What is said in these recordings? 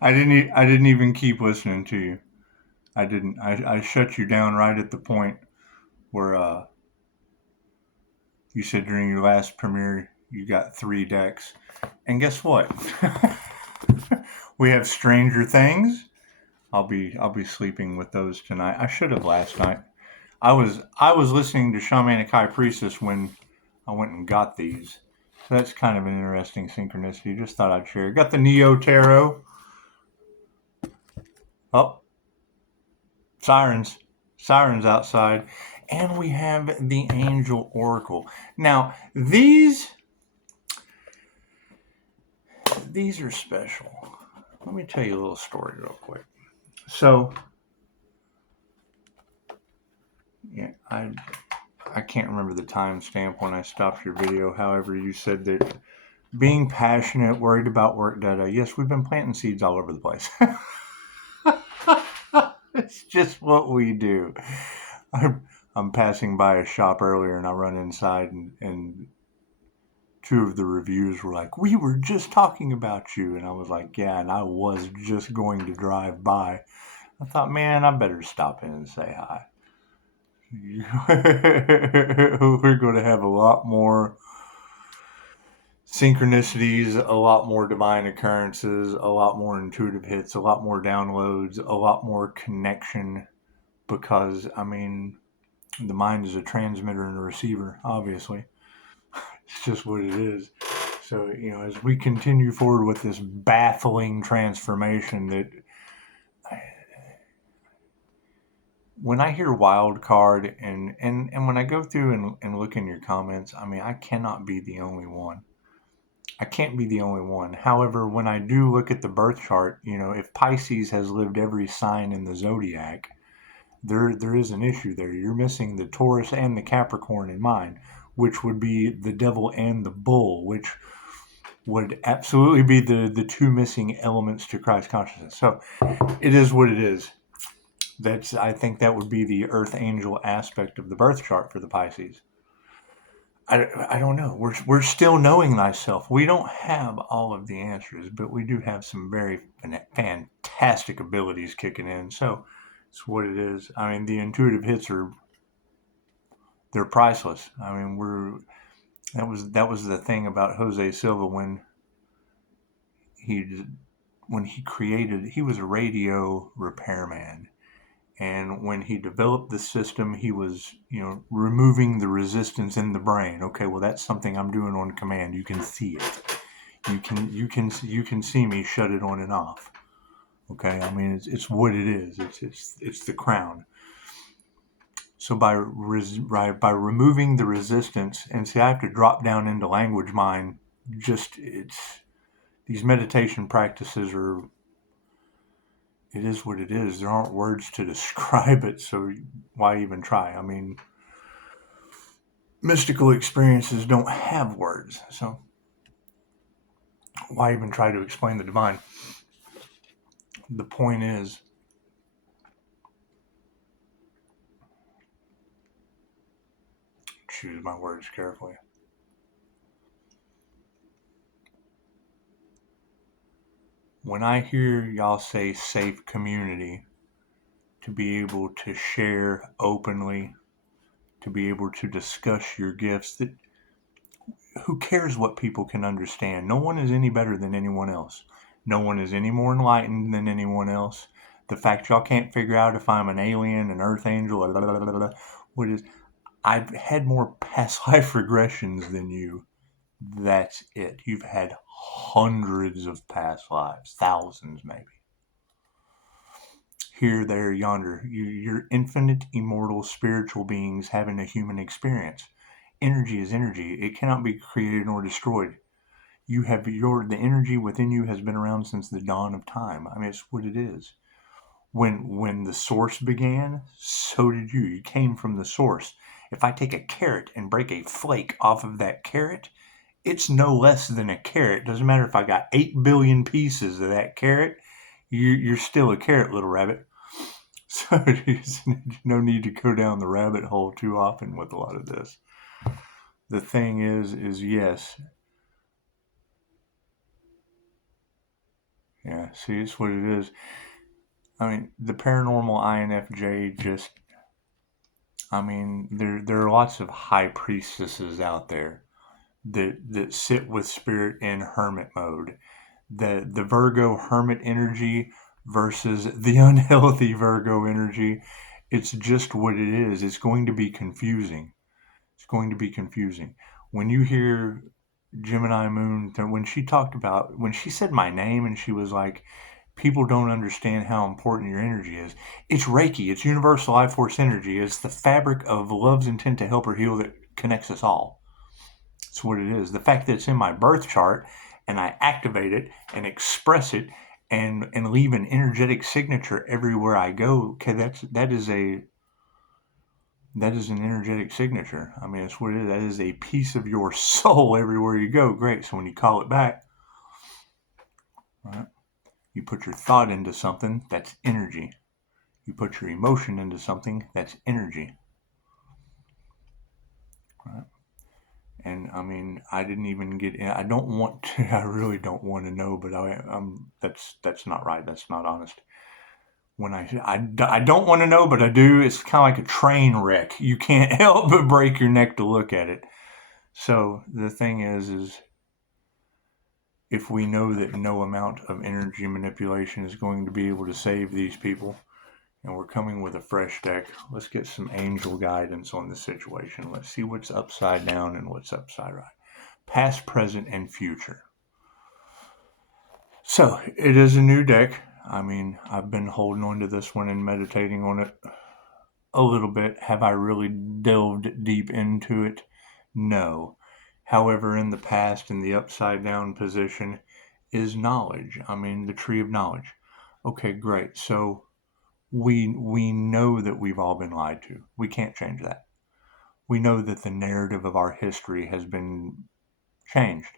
I didn't even keep listening to you. I didn't. I shut you down right at the point where you said during your last premiere you got 3 decks, and guess what? We have Stranger Things. I'll be sleeping with those tonight. I should have last night. I was listening to Shamanic High Priestess when I went and got these. So that's kind of an interesting synchronicity. Just thought I'd share. Got the Neo Tarot. Oh, sirens. Sirens outside. And we have the Angel Oracle. Now, these are special. Let me tell you a little story real quick. So, yeah, I can't remember the timestamp when I stopped your video. However, you said that being passionate, worried about work data. Yes, we've been planting seeds all over the place. It's just what we do. I'm passing by a shop earlier and I run inside and 2 of the reviews were like, "We were just talking about you." And I was like, "Yeah, and I was just going to drive by." I thought, man, I better stop in and say hi. We're going to have a lot more synchronicities, a lot more divine occurrences, a lot more intuitive hits, a lot more downloads, a lot more connection because, I mean, the mind is a transmitter and a receiver, obviously. It's just what it is. So, as we continue forward with this baffling transformation that when I hear wild card and when I go through and look in your comments, I mean, I cannot be the only one. I can't be the only one. However, when I do look at the birth chart, if Pisces has lived every sign in the zodiac, there is an issue there. You're missing the Taurus and the Capricorn in mine, which would be the devil and the bull, which would absolutely be the 2 missing elements to Christ consciousness. So it is what it is. I think that would be the earth angel aspect of the birth chart for the Pisces. I don't know. We're still knowing thyself. We don't have all of the answers, but we do have some very fantastic abilities kicking in. So it's what it is. I mean, the intuitive hits they're priceless. I mean, that was the thing about Jose Silva he he was a radio repairman. And when he developed the system, he was, removing the resistance in the brain. Okay, well, that's something I'm doing on command. You can see it. You can see me shut it on and off. Okay, I mean, it's what it is. It's the crown. So by removing the resistance, and see, I have to drop down into language mine. These meditation practices are. It is what it is. There aren't words to describe it, so why even try? I mean, mystical experiences don't have words, so why even try to explain the divine? The point is, choose my words carefully. When I hear y'all say safe community, to be able to share openly, to be able to discuss your gifts, that who cares what people can understand? No one is any better than anyone else. No one is any more enlightened than anyone else. The fact y'all can't figure out if I'm an alien, an earth angel, what is, I've had more past life regressions than you. That's it. You've had hundreds of past lives, thousands maybe. Here, there, yonder. You're infinite, immortal, spiritual beings having a human experience. Energy is energy. It cannot be created nor destroyed. The energy within you has been around since the dawn of time. I mean, it's what it is. When the source began, so did you. You came from the source. If I take a carrot and break a flake off of that carrot, it's no less than a carrot. Doesn't matter if I got 8 billion pieces of that carrot, you're still a carrot, little rabbit. So there's no need to go down the rabbit hole too often with a lot of this. The thing is yes, See, it's what it is. I mean, the paranormal INFJ just, I mean, there are lots of high priestesses out there that sit with spirit in hermit mode. The Virgo hermit energy versus the unhealthy Virgo energy, it's just what it is. It's going to be confusing. It's going to be confusing. When you hear Gemini Moon, when when she said my name and she was like, people don't understand how important your energy is. It's Reiki. It's universal life force energy. It's the fabric of love's intent to help or heal that connects us all. It's what it is. The fact that it's in my birth chart and I activate it and express it and leave an energetic signature everywhere I go. Okay, that is an energetic signature. I mean, it's what it is. That is a piece of your soul everywhere you go. Great. So when you call it back, right, you put your thought into something, that's energy. You put your emotion into something, that's energy. Right? And I mean, I didn't even get in. I don't want to. I really don't want to know. But that's not right. That's not honest. When I don't want to know, but I do. It's kind of like a train wreck. You can't help but break your neck to look at it. So the thing is if we know that no amount of energy manipulation is going to be able to save these people, and we're coming with a fresh deck, let's get some angel guidance on the situation. Let's see what's upside down and what's upside right. Past, present, and future. So it is a new deck. I mean, I've been holding on to this one and meditating on it a little bit. Have I really delved deep into it? No. However, in the past, in the upside down position, is knowledge. I mean, the tree of knowledge. Okay, great. So we know that we've all been lied to. We can't change that. We know that the narrative of our history has been changed.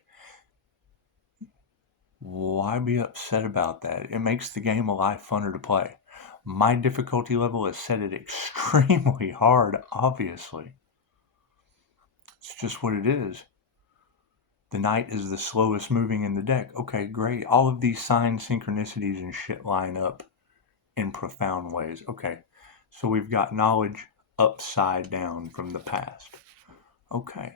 Why be upset about that? It makes the game a lot funner to play. My difficulty level is set at extremely hard, obviously. It's just what it is. The knight is the slowest moving in the deck. Okay, great. All of these signs, synchronicities, and shit line up in profound ways. Okay, so we've got knowledge upside down from the past. Okay,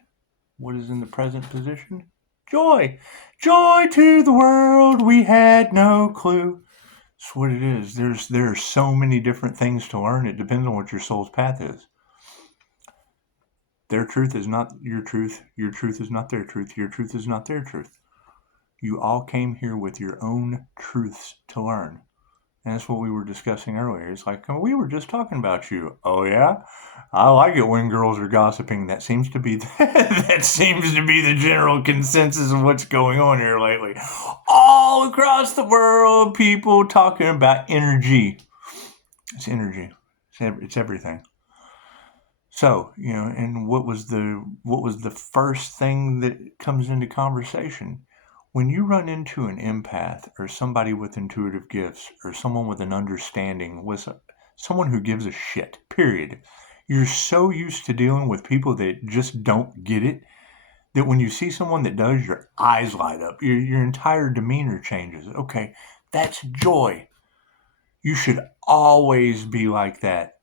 what is in the present position? Joy! Joy to the world, we had no clue. That's what it is. There are so many different things to learn. It depends on what your soul's path is. Their truth is not your truth. Your truth is not their truth. Your truth is not their truth. You all came here with your own truths to learn. And that's what we were discussing earlier. It's like, oh, we were just talking about you. Oh yeah, I like it when girls are gossiping. That seems to be the general consensus of what's going on here lately. All across the world, people talking about energy. It's energy. It's everything. So, and what was the first thing that comes into conversation? When you run into an empath or somebody with intuitive gifts or someone with an understanding, with someone who gives a shit, period, you're so used to dealing with people that just don't get it that when you see someone that does, your eyes light up. Your entire demeanor changes. Okay, that's joy. You should always be like that.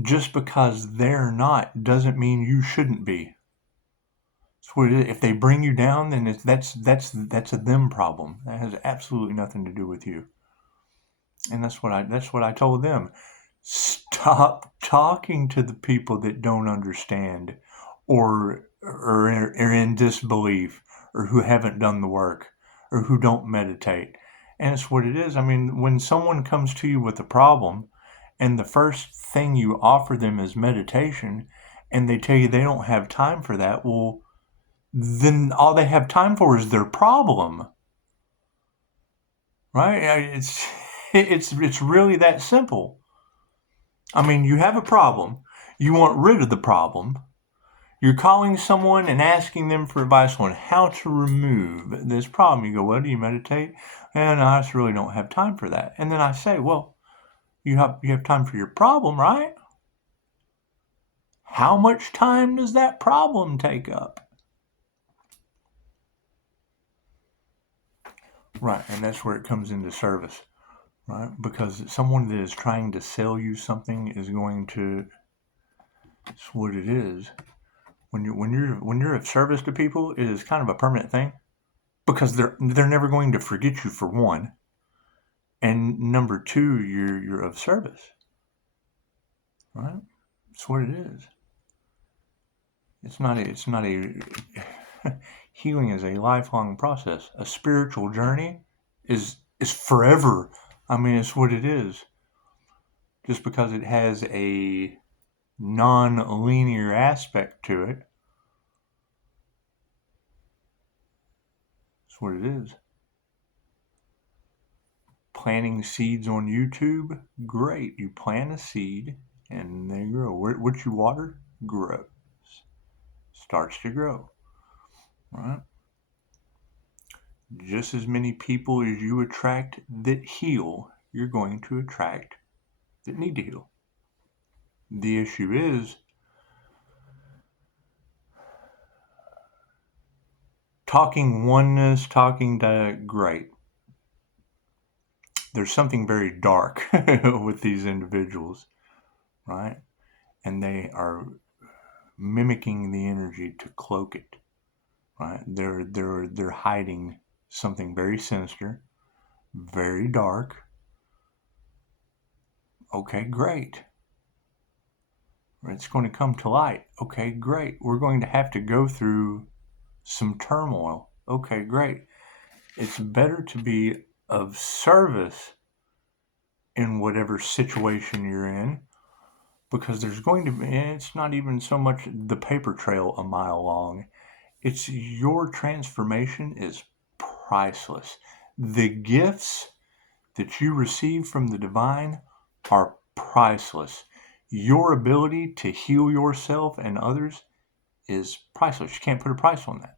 Just because they're not doesn't mean you shouldn't be. So if they bring you down, then that's a them problem. That has absolutely nothing to do with you. And that's what I told them. Stop talking to the people that don't understand, or are in disbelief, or who haven't done the work, or who don't meditate. And it's what it is. I mean, when someone comes to you with a problem, and the first thing you offer them is meditation, and they tell you they don't have time for that, well, then all they have time for is their problem, right? It's really that simple. I mean, you have a problem, you want rid of the problem, you're calling someone and asking them for advice on how to remove this problem. You go, well, do you meditate? And I just really don't have time for that. And then I say, well, you have time for your problem, right? How much time does that problem take up? Right, and that's where it comes into service, right? Because someone that is trying to sell you something is going to, it's what it is. When you're of service to people, it is kind of a permanent thing because they're never going to forget you, for one, and number two, you're of service, right? That's what it is. It's not a healing is a lifelong process. A spiritual journey is forever. I mean, it's what it is. Just because it has a non-linear aspect to it, it's what it is. Planting seeds on YouTube, great. You plant a seed and they grow. What you water grows, starts to grow, right? Just as many people as you attract that heal, you're going to attract that need to heal. The issue is talking oneness, talking great. There's something very dark with these individuals, right? And they are mimicking the energy to cloak it, right? They're hiding something very sinister, very dark. Okay, great. It's going to come to light. Okay, great. We're going to have to go through some turmoil. Okay, great. It's better to be of service in whatever situation you're in, because there's going to be, and it's not even so much the paper trail a mile long, it's your transformation is priceless. The gifts that you receive from the divine are priceless. Your ability to heal yourself and others is priceless. You can't put a price on that.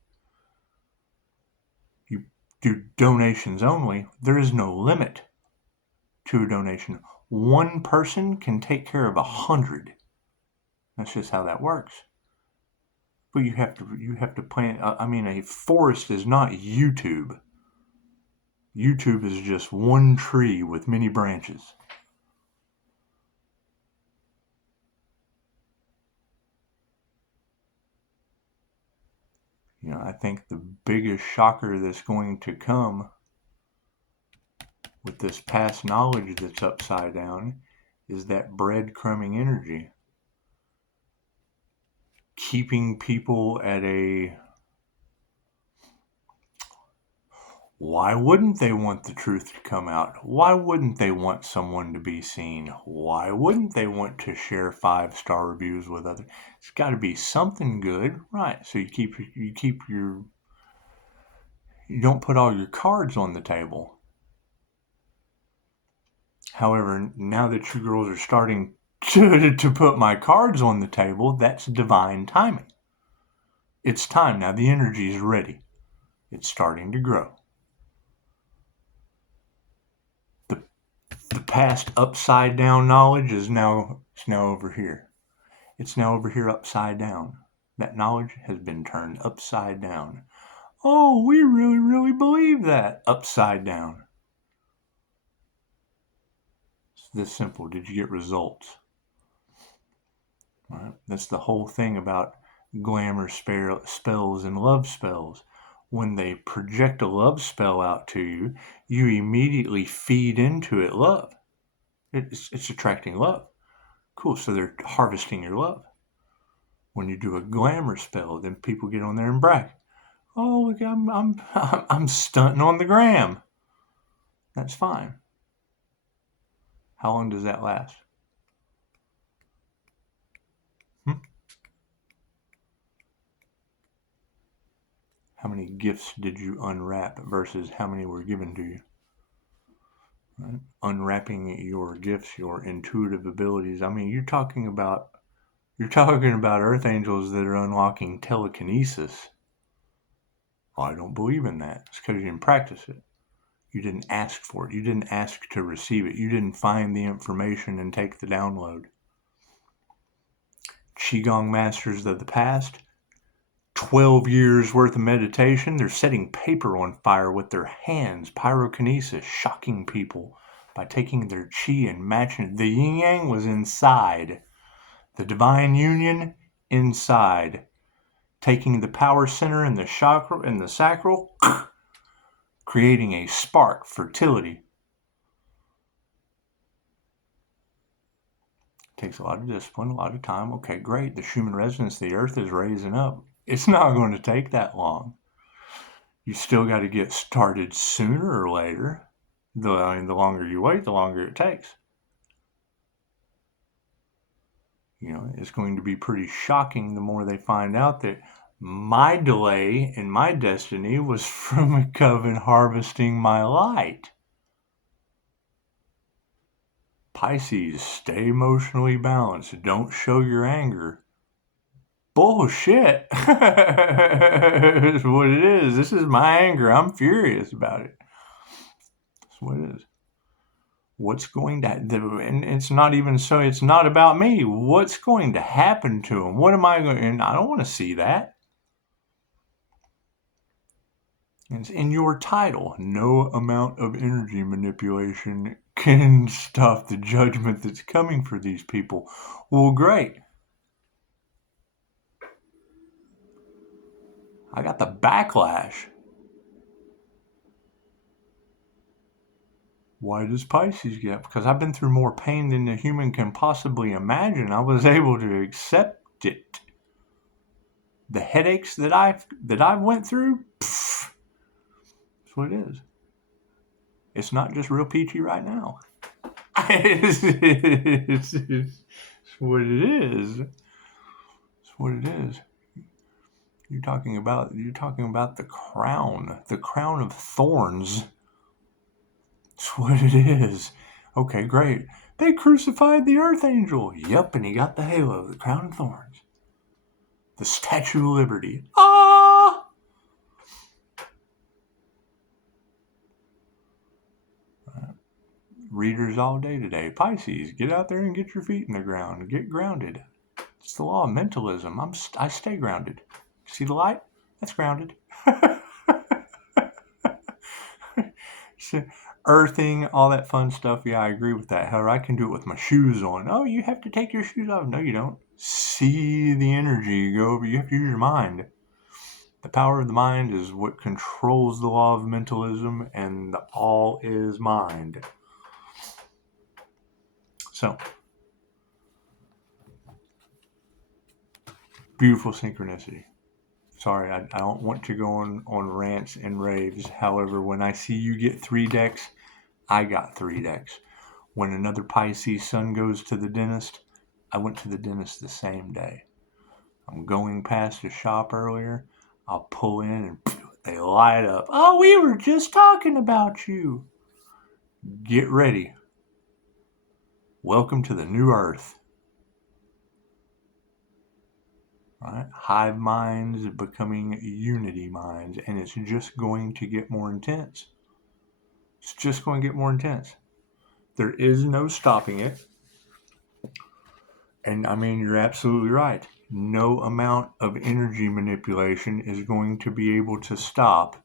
You do donations only. There is no limit to a donation. One person can take care of 100. That's just how that works. But you have to plant. I mean, a forest is not YouTube. YouTube is just one tree with many branches. I think the biggest shocker that's going to come with this past knowledge that's upside down is that breadcrumbing energy, keeping people at a, why wouldn't they want the truth to come out? Why wouldn't they want someone to be seen? Why wouldn't they want to share 5-star reviews with others? It's got to be something good, right? So you don't put all your cards on the table. However, now that you girls are starting to put my cards on the table, that's divine timing. It's time now. The energy is ready. It's starting to grow. The the past upside down knowledge is now over here. It's now over here upside down. That knowledge has been turned upside down. Oh, we really, really believe that. Upside down. It's this simple. Did you get results? Right? That's the whole thing about glamour spells and love spells. When they project a love spell out to you, you immediately feed into it love. It's attracting love. Cool, so they're harvesting your love. When you do a glamour spell, then people get on there and brag. Oh, look, I'm stunting on the gram. That's fine. How long does that last? Hmm? How many gifts did you unwrap versus how many were given to you? Right? Unwrapping your gifts, your intuitive abilities. I mean, you're talking about earth angels that are unlocking telekinesis. Well, I don't believe in that. It's because you didn't practice it. You didn't ask for it. You didn't ask to receive it. You didn't find the information and take the download. Qigong masters of the past, 12 years worth of meditation. They're setting paper on fire with their hands, pyrokinesis, shocking people by taking their chi and matching. The yin yang was inside. The divine union inside. Taking the power center in the chakra and the sacral, creating a spark, fertility. Takes a lot of discipline, a lot of time. Okay, great. The Schumann resonance, the earth is raising up. It's not going to take that long. You still got to get started sooner or later. The longer you wait, the longer it takes. It's going to be pretty shocking the more they find out that my delay in my destiny was from a coven harvesting my light. Pisces, stay emotionally balanced. Don't show your anger. Bullshit. That's what it is. This is my anger. I'm furious about it. That's what it is. What's going to, and it's not even so, it's not about me. What's going to happen to him? What am I going, and I don't want to see that. It's in your title. No amount of energy manipulation can stop the judgment that's coming for these people. Well, great. I got the backlash. Why does Pisces get? Because I've been through more pain than a human can possibly imagine. I was able to accept it. The headaches that I went through, that's what it is. It's not just real peachy right now. it's what it is. It's what it is. You're talking about the crown of thorns. That's what it is. Okay, great. They crucified the Earth Angel. Yep, and he got the halo, the crown of thorns. The Statue of Liberty. Ah! Readers all day today. Pisces, get out there and get your feet in the ground. Get grounded. It's the law of mentalism. I stay grounded. See the light? That's grounded. So, earthing, all that fun stuff. Yeah, I agree with that. However, I can do it with my shoes on. Oh, you have to take your shoes off. No, you don't. See the energy go over. You have to use your mind. The power of the mind is what controls the law of mentalism, and the all is mind. So, beautiful synchronicity. Sorry, I don't want to go on rants and raves. However, when I see you get 3 decks, I got 3 decks. When another Pisces sun goes to the dentist, I went to the dentist the same day. I'm going past a shop earlier. I'll pull in and they light up. Oh, we were just talking about you. Get ready. Welcome to the new earth. Right? Hive minds becoming unity minds, and it's just going to get more intense. It's just going to get more intense. There is no stopping it. And I mean, you're absolutely right. No amount of energy manipulation is going to be able to stop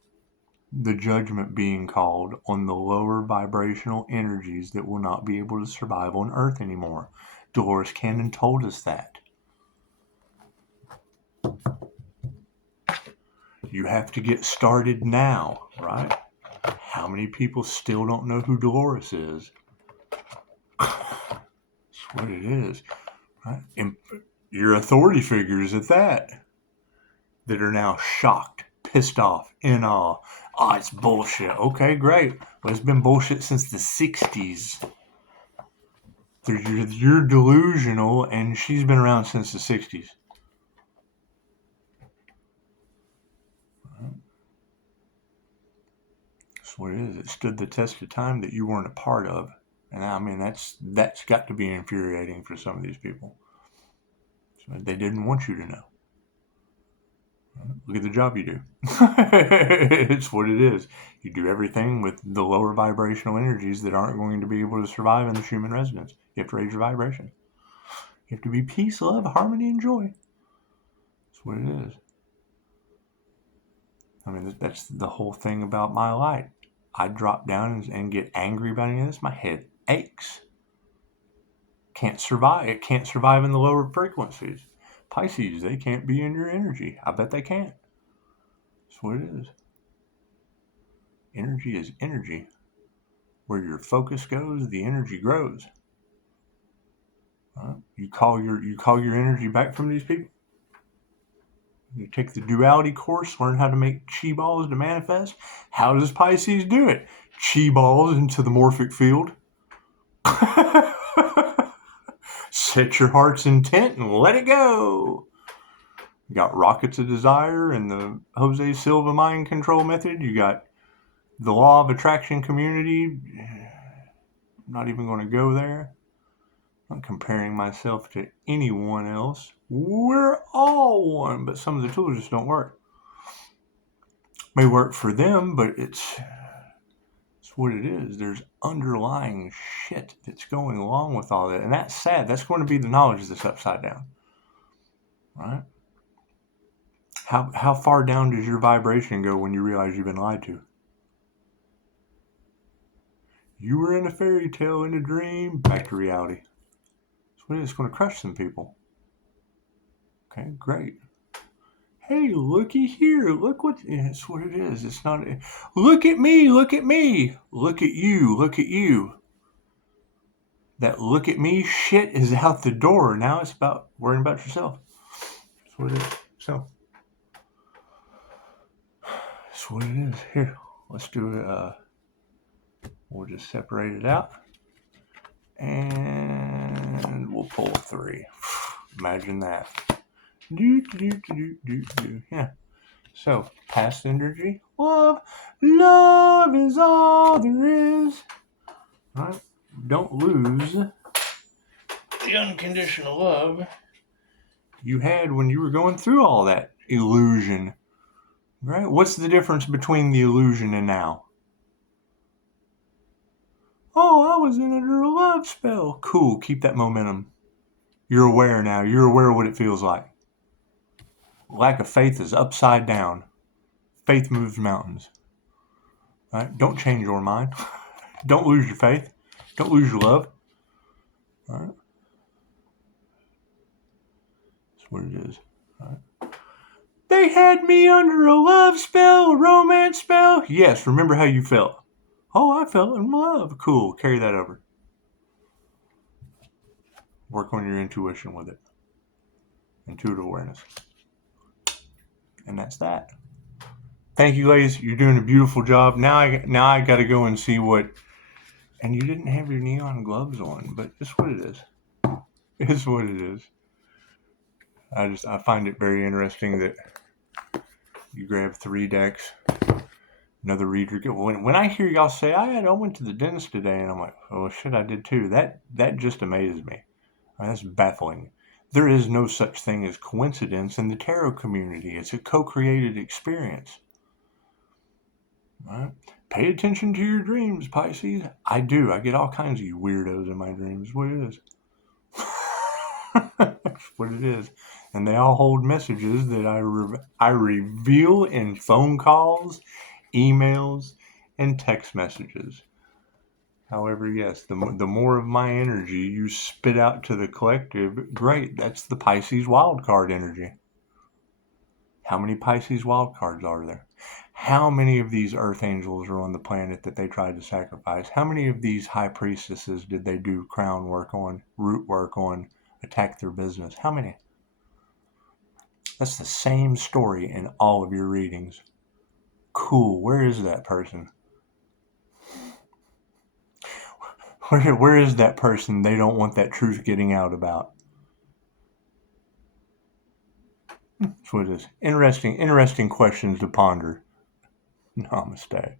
the judgment being called on the lower vibrational energies that will not be able to survive on Earth anymore. Dolores Cannon told us that. You have to get started now, right? How many people still don't know who Dolores is? That's what it is, right? And your authority figures at that are now shocked, pissed off, in awe. Oh, it's bullshit. Okay, great. Well, it's been bullshit since the 60s. You're delusional, and she's been around since the 60s. That's what it is. It stood the test of time that you weren't a part of. And I mean, that's got to be infuriating for some of these people. So they didn't want you to know. Look at the job you do. It's what it is. You do everything with the lower vibrational energies that aren't going to be able to survive in the Schumann resonance. You have to raise your vibration. You have to be peace, love, harmony, and joy. That's what it is. I mean, that's the whole thing about my light. I drop down and get angry about any of this. My head aches. Can't survive. It can't survive in the lower frequencies. Pisces, they can't be in your energy. I bet they can't. That's what it is. Energy is energy. Where your focus goes, the energy grows. You call your energy back from these people. You take the duality course, learn how to make chi balls to manifest. How does Pisces do it? Chi balls into the morphic field. Set your heart's intent and let it go. You got rockets of desire and the Jose Silva mind control method. You got the law of attraction community. I'm not even going to go there. I'm not comparing myself to anyone else. We're all one, but some of the tools just don't work. May work for them, but it's what it is. There's underlying shit that's going along with all that. And that's sad. That's going to be the knowledge that's upside down. Right? How far down does your vibration go when you realize you've been lied to? You were in a fairy tale, in a dream, back to reality. That's what it is. It's going to crush some people. Okay, great. Hey, looky here. Look what, it's what it is. It's not, look at me, look at me. Look at you, look at you. That look at me shit is out the door. Now it's about worrying about yourself. That's what it is. So, that's what it is. Here, let's do it. We'll just separate it out. And we'll pull 3. Imagine that. Yeah. So, past energy, love. Love is all there is. All right? Don't lose the unconditional love you had when you were going through all that illusion. Right? What's the difference between the illusion and now? Oh, I was under a love spell. Cool. Keep that momentum. You're aware now. You're aware of what it feels like. Lack of faith is upside down. Faith moves mountains. Right? Don't change your mind. Don't lose your faith. Don't lose your love. All right? That's what it is. All right? They had me under a love spell, a romance spell. Yes, remember how you felt. Oh, I felt in love. Cool. Carry that over. Work on your intuition with it. Intuitive awareness. And that's that. Thank you, ladies. You're doing a beautiful job. Now I got to go and see what. And you didn't have your neon gloves on, but it's what it is. It's what it is. I find it very interesting that you grab 3 decks, another reader. When I hear y'all say, I went to the dentist today, and I'm like, oh shit, I did too. That just amazes me. That's baffling. There is no such thing as coincidence in the tarot community. It's a co-created experience. Right? Pay attention to your dreams, Pisces. I do. I get all kinds of you weirdos in my dreams. What it is. That's what it is. And they all hold messages that I reveal in phone calls, emails, and text messages. However, yes, the more of my energy you spit out to the collective, great. That's the Pisces wildcard energy. How many Pisces wildcards are there? How many of these earth angels are on the planet that they tried to sacrifice? How many of these high priestesses did they do crown work on, root work on, attack their business? How many? That's the same story in all of your readings. Cool. Where is that person? Where is that person they don't want that truth getting out about? That's what it is. Interesting questions to ponder. Namaste.